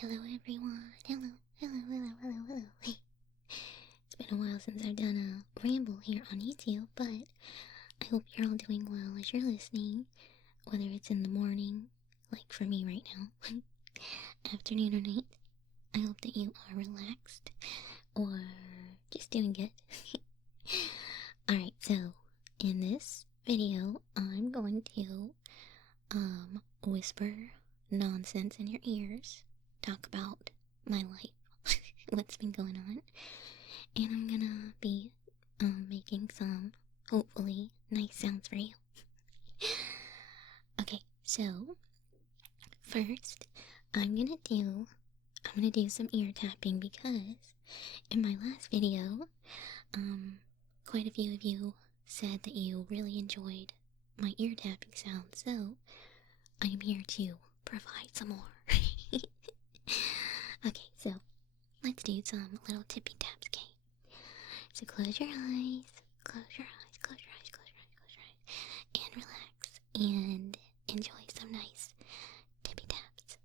Hello everyone. Hello. It's been a while since I've done a ramble here on YouTube, but I hope you're all doing well as you're listening, whether it's in the morning, like for me right now, afternoon or night. I hope that you are relaxed or just doing good. Alright, so in this video, I'm going to whisper nonsense in your ears, talk about my life, what's been going on, and I'm gonna be making some hopefully nice sounds for you. Okay, so first I'm gonna do some ear tapping because in my last video, quite a few of you said that you really enjoyed my ear tapping sounds, so I'm here to provide some more. Okay, so let's do some little tippy taps, okay? So close your eyes, and relax, and enjoy some nice tippy taps.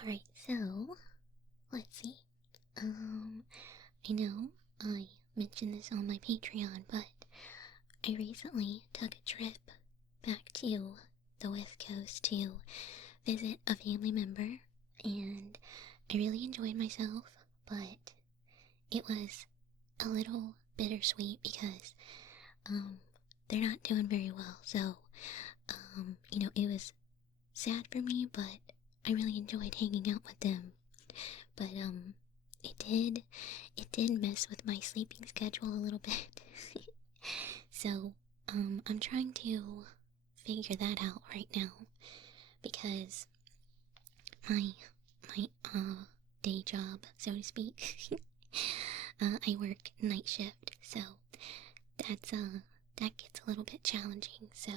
Alright, so, let's see. I know I mentioned this on my Patreon, but I recently took a trip back to the West Coast to visit a family member, and I really enjoyed myself, but it was a little bittersweet because, they're not doing very well, so, it was sad for me, but I really enjoyed hanging out with them. But it did mess with my sleeping schedule a little bit. So I'm trying to figure that out right now because my day job, so to speak, I work night shift, so that gets a little bit challenging. So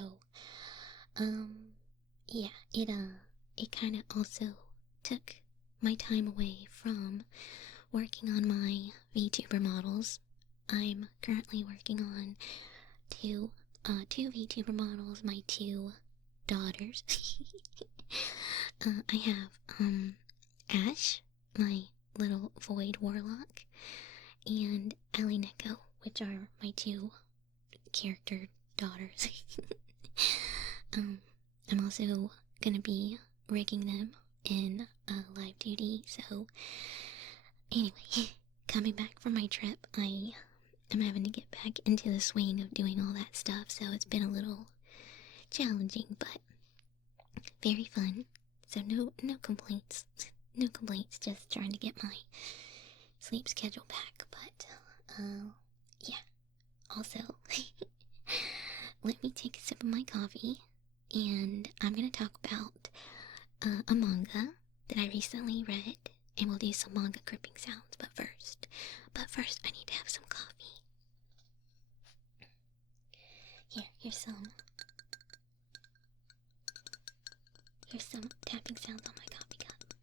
yeah, it kind of also took my time away from working on my VTuber models. I'm currently working on two VTuber models, my two daughters. I have Ash, my little void warlock, and Ellie Neko, which are my two character daughters. I'm also gonna be rigging them in live duty, so Anyway, coming back from my trip, I am having to get back into the swing of doing all that stuff, so it's been a little challenging, but very fun. So no complaints. No complaints, just trying to get my sleep schedule back, but, yeah. Also, let me take a sip of my coffee, and I'm gonna talk about a manga that I recently read, and we'll do some manga gripping sounds, but first I need to have some coffee. Here's some tapping sounds on my coffee cup.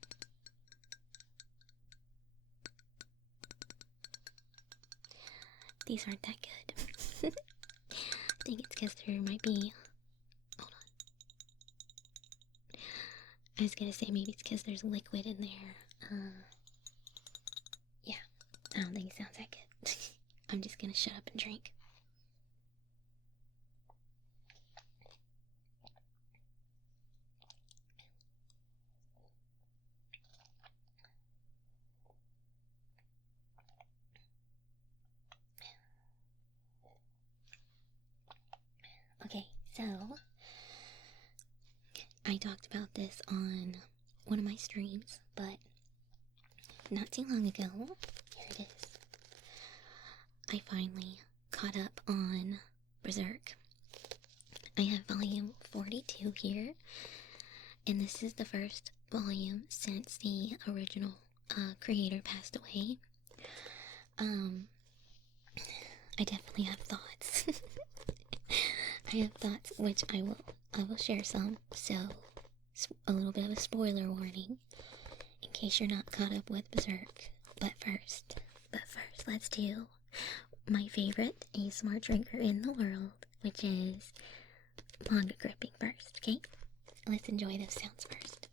These aren't that good. I think it's because there might be... Hold on. I was gonna say maybe it's because there's liquid in there. Yeah. I don't think it sounds that good. I'm just gonna shut up and drink. Okay, so I talked about this on one of my streams, but not too long ago, here it is, I finally caught up on Berserk. I have volume 42 here, and this is the first volume since the original creator passed away. I definitely have thoughts. I have thoughts, which I will share some, so a little bit of a spoiler warning in case you're not caught up with Berserk. But first, let's do my favorite ASMR trigger in the world, which is manga gripping first, okay? Let's enjoy those sounds first.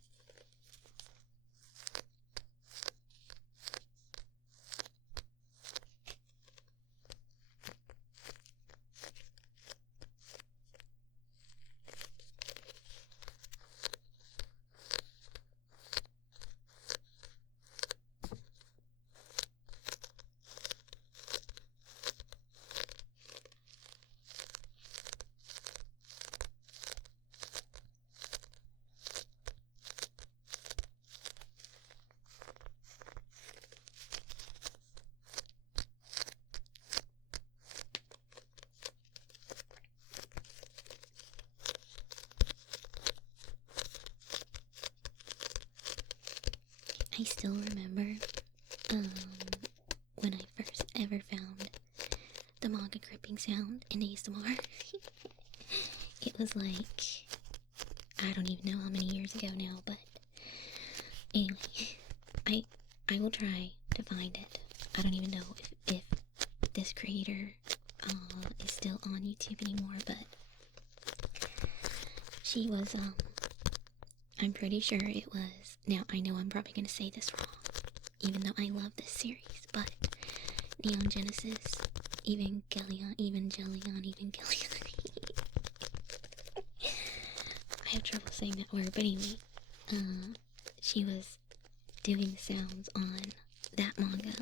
I still remember when I first ever found the manga gripping sound in ASMR. It was like, I don't even know how many years ago now, but anyway, I will try to find it. I don't even know if this creator is still on YouTube anymore, but she was, I'm pretty sure it was, now I know I'm probably gonna say this wrong, even though I love this series, but Neon Genesis Evangelion. I have trouble saying that word, but anyway, she was doing sounds on that manga,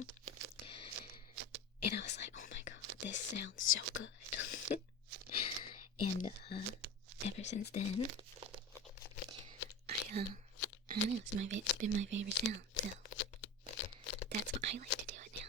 and I was like, oh my god, this sounds so good. And ever since then, I don't know, it's been my favorite sound, so that's what I like to do it now.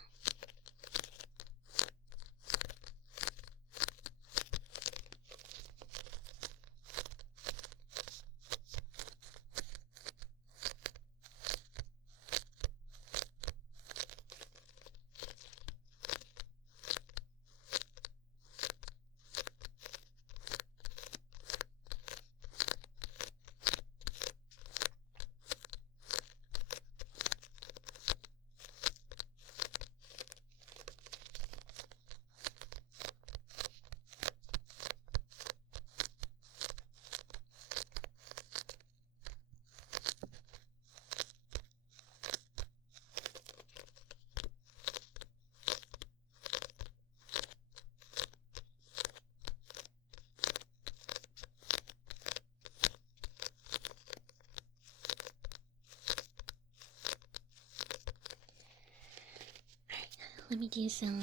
let me do some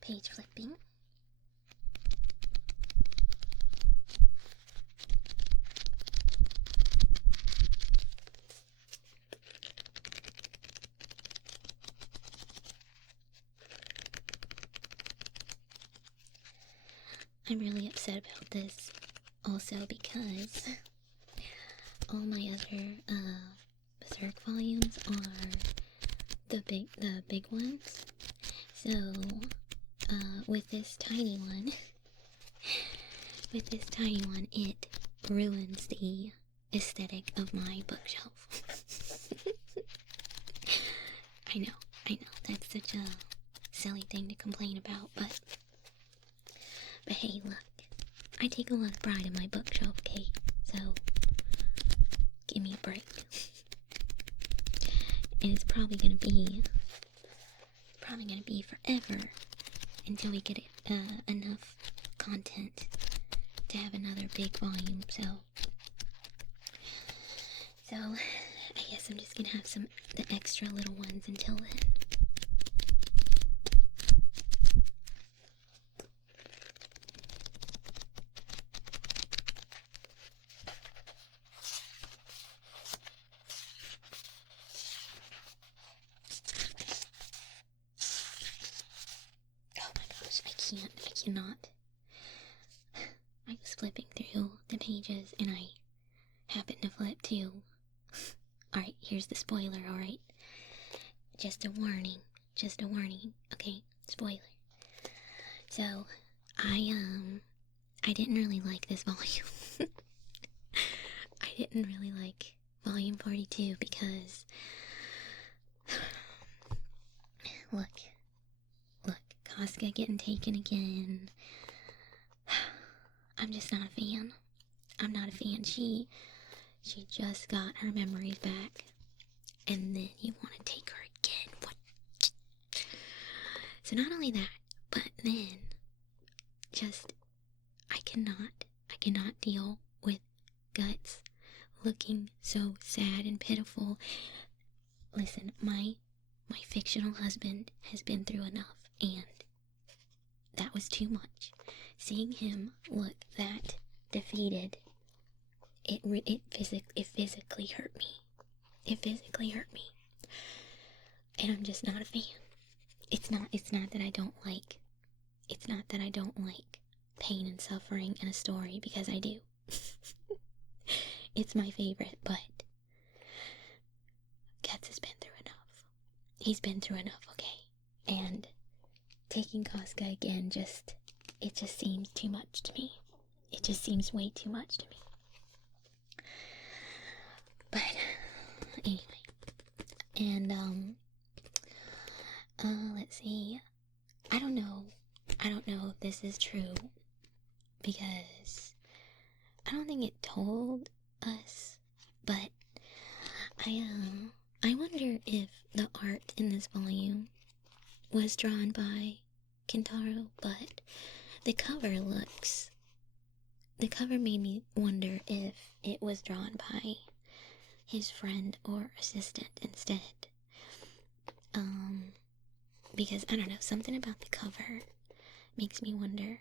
page flipping. I'm really upset about this also because all my other Berserk volumes are the big ones. So with this tiny one it ruins the aesthetic of my bookshelf. I know that's such a silly thing to complain about, but hey, look, I take a lot of pride in my bookshelf, okay? So, give me a break. And it's probably gonna be forever until we get enough content to have another big volume, so I guess I'm just gonna have the extra little ones until then. I cannot. I was flipping through the pages and I happened to flip to. Alright, here's the spoiler, alright? Just a warning, okay? Spoiler. So, I didn't really like this volume. I didn't really like volume 42 because, look, Casca getting taken again. I'm just not a fan. I'm not a fan. She just got her memories back, and then you want to take her again. What? So not only that, but then I cannot deal with Guts looking so sad and pitiful. Listen, my fictional husband has been through enough, and that was too much. Seeing him look that defeated, it physically hurt me. It physically hurt me. And I'm just not a fan. It's not that I don't like pain and suffering in a story, because I do. It's my favorite, but Guts has been through enough. He's been through enough, okay? And taking Casca again it just seems too much to me. It just seems way too much to me. But anyway, and let's see. I don't know if this is true, because I don't think it told us, but I wonder if the art in this volume was drawn by Kentaro, but the cover made me wonder if it was drawn by his friend or assistant instead. Because I don't know, something about the cover makes me wonder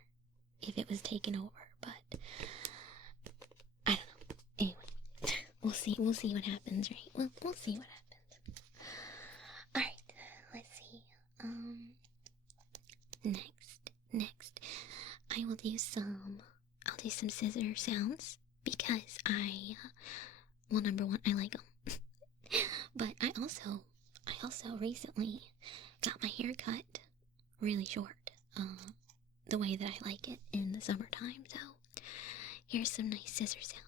if it was taken over, but I don't know. Anyway, we'll see what happens, right? We'll see what happens. Alright, let's see. Next, I will do some scissor sounds, because number one, I like them. But I also recently got my hair cut really short, the way that I like it in the summertime, so here's some nice scissor sounds.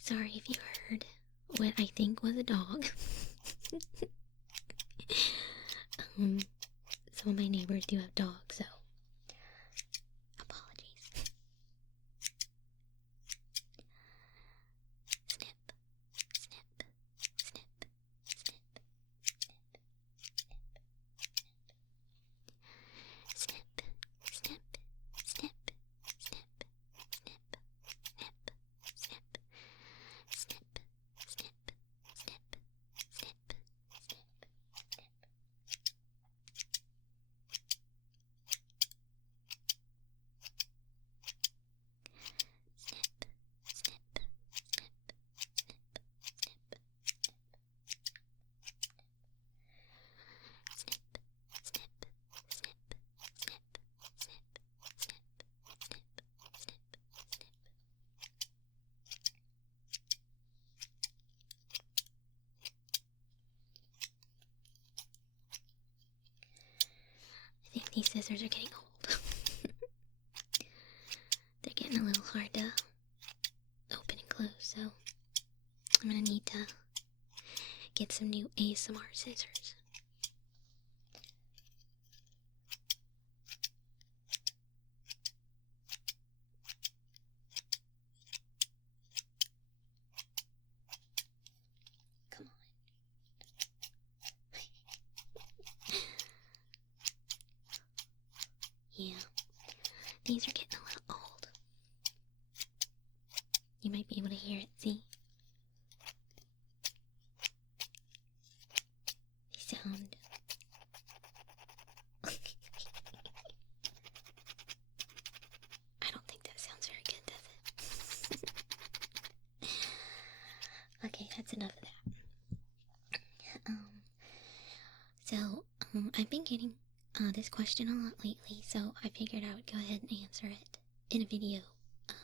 Sorry if you heard what I think was a dog. Some of my neighbors do have dogs, so apologies. Snip, snip, snip, snip, snip, snip, snip, snip, snip, snip, snip, snip, snip, snip, snip, snip, snip, snip. I think these scissors are getting old. They're getting a little hard to open and close, so I'm gonna need to get some new ASMR scissors. Come on. Yeah, these are getting a little old. You might be able to hear it, see? They sound... I don't think that sounds very good, does it? Okay, that's enough of that. I've been getting this question a lot lately, so I figured I would go ahead and answer it in a video.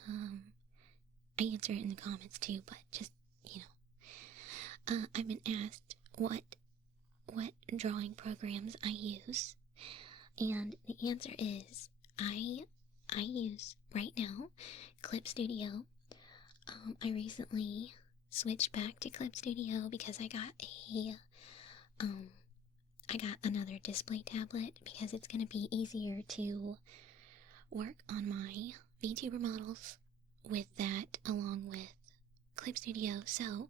I answer it in the comments too, but just, I've been asked what drawing programs I use, and the answer is I use right now Clip Studio. I recently switched back to Clip Studio because I got another display tablet because it's going to be easier to work on my VTuber models with that along with Clip Studio. So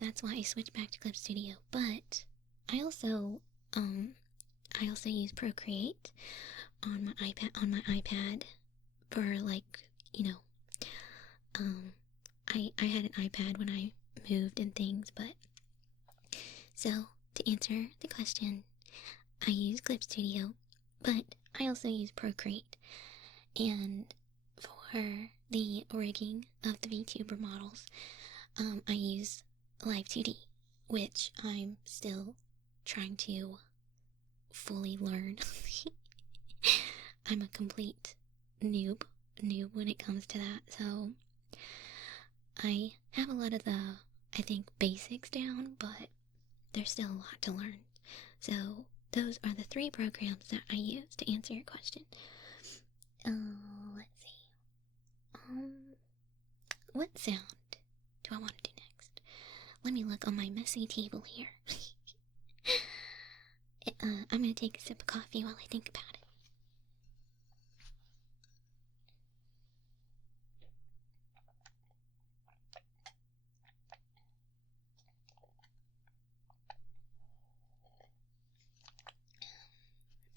that's why I switched back to Clip Studio. But I also use Procreate on my iPad for, like, I had an iPad when I moved and things, but so to answer the question, I use Clip Studio, but I also use Procreate. And for the rigging of the VTuber models, I use Live 2D, which I'm still trying to fully learn. I'm a complete noob when it comes to that, so I have a lot of the, I think, basics down, but there's still a lot to learn. So those are the 3 programs that I use to answer your question. Let's see. What sound do I want to do next? Let me look on my messy table here. I'm gonna take a sip of coffee while I think about it.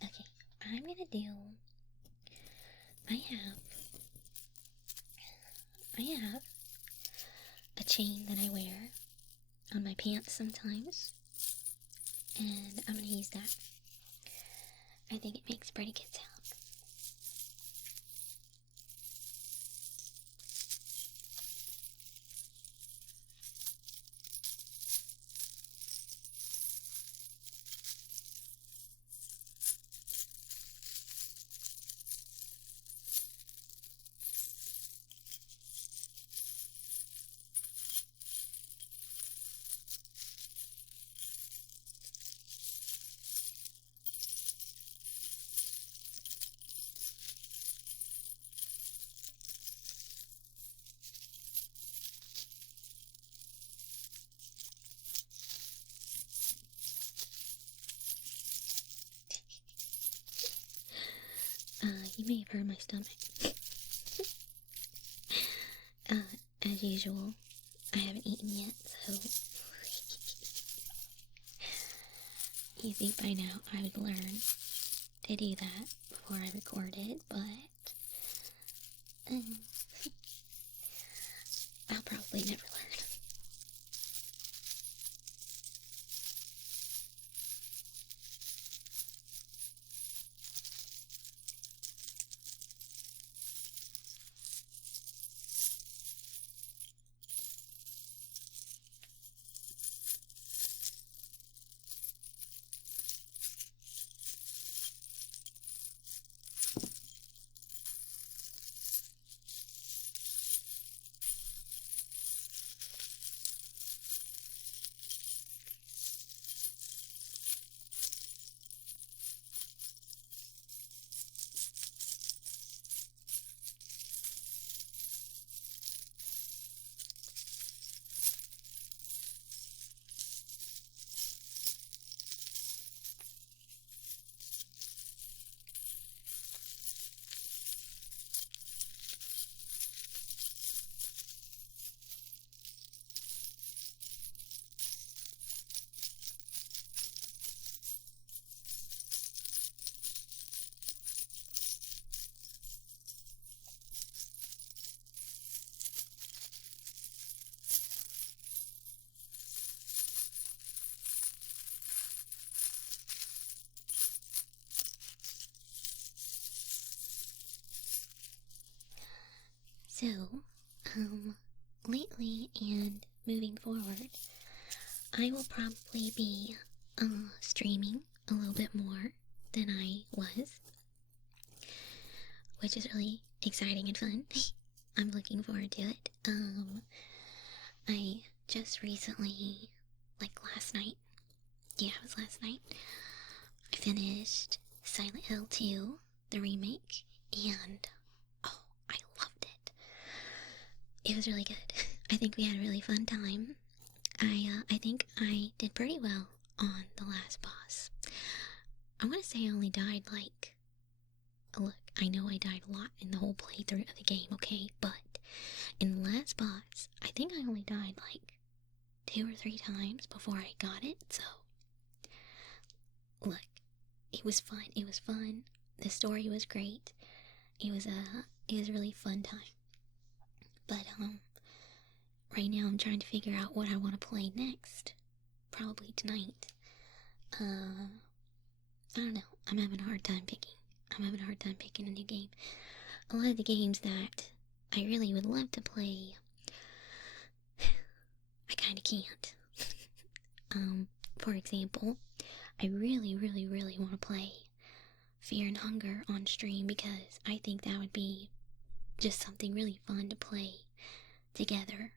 Okay, I'm gonna do... I have a chain that I wear on my pants sometimes, and I'm gonna use that. I think it makes a pretty good sound. you may have heard my stomach. As usual, I haven't eaten yet, so you think by now I would learn to do that before I recorded, but I'll probably never learn. So, lately and moving forward, I will probably be, streaming a little bit more than I was, which is really exciting and fun. I'm looking forward to it. I just recently, like last night, yeah, it was last night, I finished Silent Hill 2, the remake, and oh, I loved it. It was really good. I think we had a really fun time. I think I did pretty well on the last boss. I want to say I only died like, look, I know I died a lot in the whole playthrough of the game, okay, but in the last boss, I think I only died like 2 or 3 times before I got it, so look, it was fun. It was fun. The story was great. It was a really fun time. But right now I'm trying to figure out what I want to play next. Probably tonight. I don't know. I'm having a hard time picking. A new game. A lot of the games that I really would love to play, I kind of can't. For example, I really, really, really want to play Fear and Hunger on stream because I think that would be just something really fun to play together.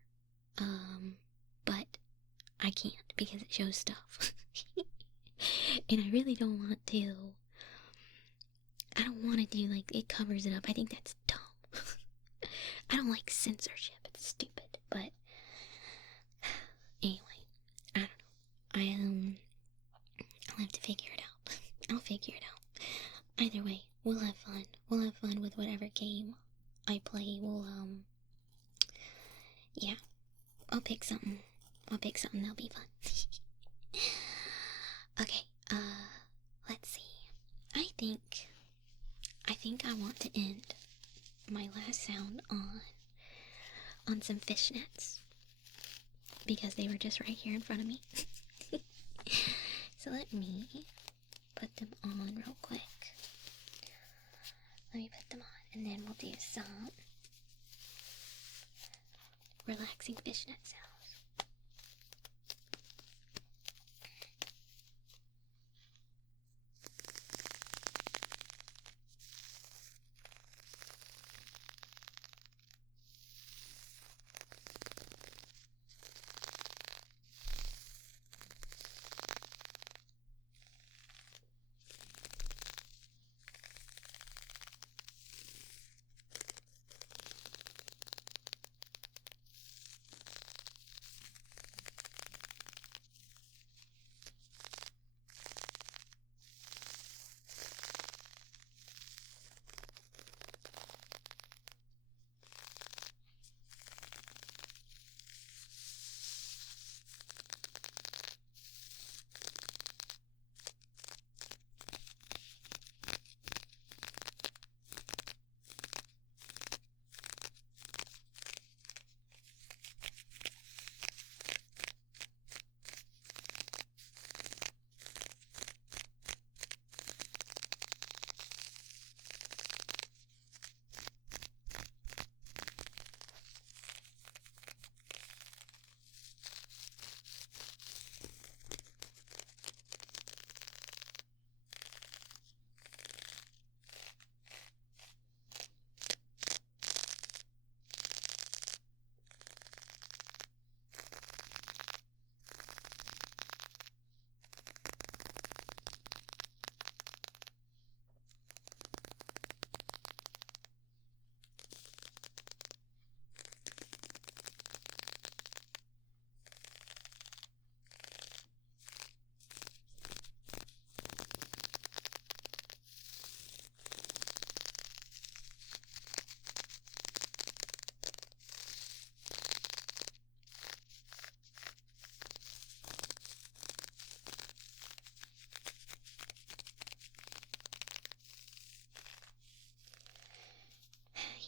But I can't because it shows stuff. And I really don't want to. I don't want to do like it covers it up. I think that's dumb. I don't like censorship. It's stupid. But anyway, I don't know. I'll have to figure it out. I'll figure it out. Either way, we'll have fun. We'll have fun with whatever game I play. We'll yeah. I'll pick something that'll be fun. Okay, let's see. I think I want to end my last sound on some fishnets because they were just right here in front of me. So let me put them on real quick. Let me put them on and then we'll do some relaxing fishnet sounds.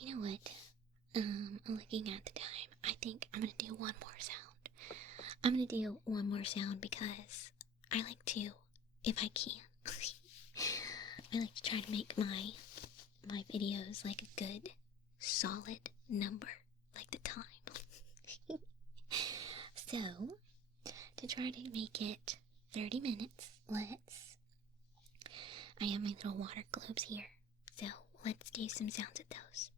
You know what? Looking at the time, I think I'm gonna do one more sound. I'm gonna do one more sound because I like to, if I can, I like to try to make my videos like a good, solid number, like the time. So, to try to make it 30 minutes, I have my little water globes here, so let's do some sounds with those.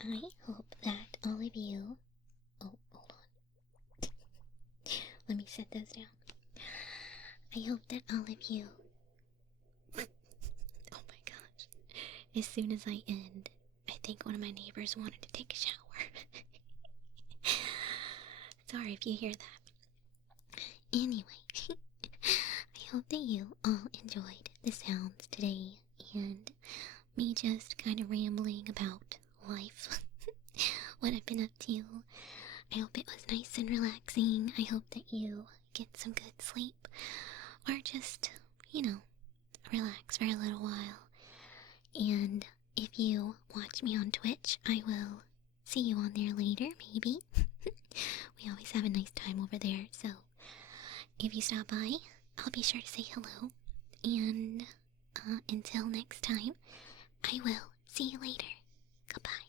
I hope that all of you... Oh, hold on. Let me set those down. I hope that all of you... Oh my gosh. As soon as I end, I think one of my neighbors wanted to take a shower. Sorry if you hear that. Anyway, I hope that you all enjoyed the sounds today and me just kind of rambling about life, what I've been up to. I hope it was nice and relaxing. I hope that you get some good sleep, or just, relax for a little while. And if you watch me on Twitch, I will see you on there later, maybe. We always have a nice time over there, so if you stop by, I'll be sure to say hello. And until next time, I will see you later. Goodbye.